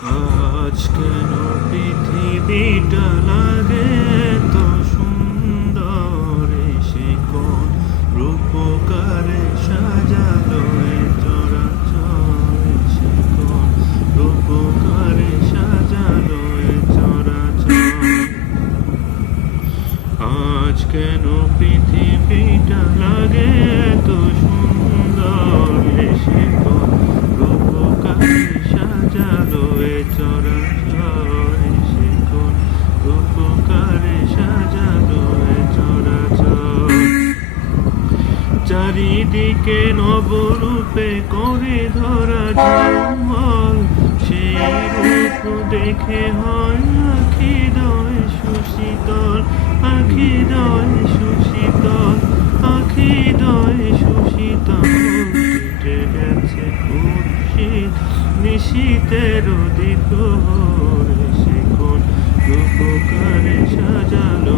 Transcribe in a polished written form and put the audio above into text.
আজ কেন পৃথিবীটা লাগে তো সুন্দর, সে কোন রূপকারে সাজালো এ চরাচর, সে কোন রূপকারে সাজালো এ চরাচর। আজ কেন পৃথিবীটা লাগে তো সুন্দর, সে কোন রূপকারে সাজালো এ চরাচর, সে কোন রূপকারে সাজালো এ চরাচর। চারিদিকে নবরূপে করে ধরা ঝলমল, সেই রূপ দেখে হয় আখিদয় সুশীতল, আখিদয় সুশীতল, আখিদয় সুশীতল। কেটে গেছে খুশিত নিশীতের দিক, সে কোন রূপকারে সাজালো